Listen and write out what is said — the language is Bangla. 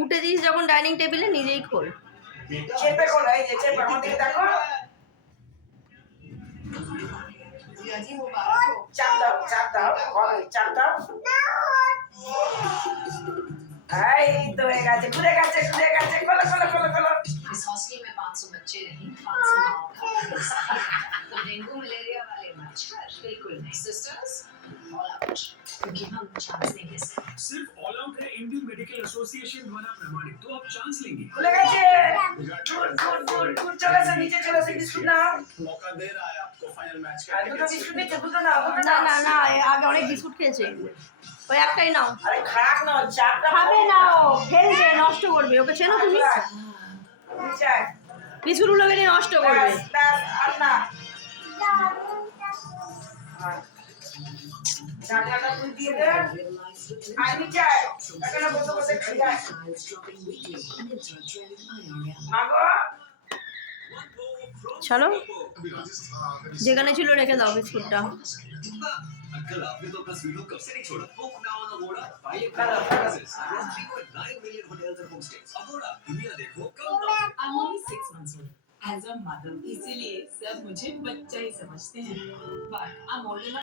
উঠে দিস যখন ডাইনিং টেবিলে নিজেই খোল। চেপে খোল, এই যে চেপে আমার দিকে দেখো। চাপ দাও, চাপ দাও, চাপ দাও। এই তো হয়ে গেছে, ঘুরে গেছে, ঘুরে গেছে। খোলো খোলো খোলো খোলো। इस हॉस्टल में 500 बच्चे नहीं, 500 माओ का तो डेंगू मलेरिया वाले मैच कर बिल्कुल नहीं सिस्टर्स, ऑल आउट क्योंकि हम चांस नहीं ले सकते। सिर्फ ऑल आउट है इंडियन मेडिकल एसोसिएशन द्वारा प्रमाणित, तो आप चांस लेंगे। खुले गए। Good good good good. चलो से नीचे, चलो से बिस्कुट ना मौका दे रहा है आपको फाइनल मैच का। দুটো বিস্কুট নিচে, দুটো না, দুটো না না। না না, আগে অনেক বিস্কুট খেয়েছে, ওই একটাই নাও। আরে খারাপ না, চাপটা খাবে না, ও ফেলবে, নষ্ট করবে। ওকে চেনো তুমি? নিচে বিস্কুটগুলোকে নিয়ে নষ্ট করবে। আর না ঢাকাটা তুই দিয়ে দে। আর নিচে এখানে বসে বসে খাই। মাগো চলো, যেখানে ছিল রেখে দাও বিস্কুটটা। अंकल आपने तो अपना स्वीट होम कब से नहीं छोड़ा? Book now on Agoda. Bye करो, करो। 3.9 मिलियन होटल्स और होमस्टेज। अगोड़ा दुनिया देखो कम I'm only 6 months old. As a mother, इसीलिए सब मुझे बच्चा ही समझते हैं. But I'm old enough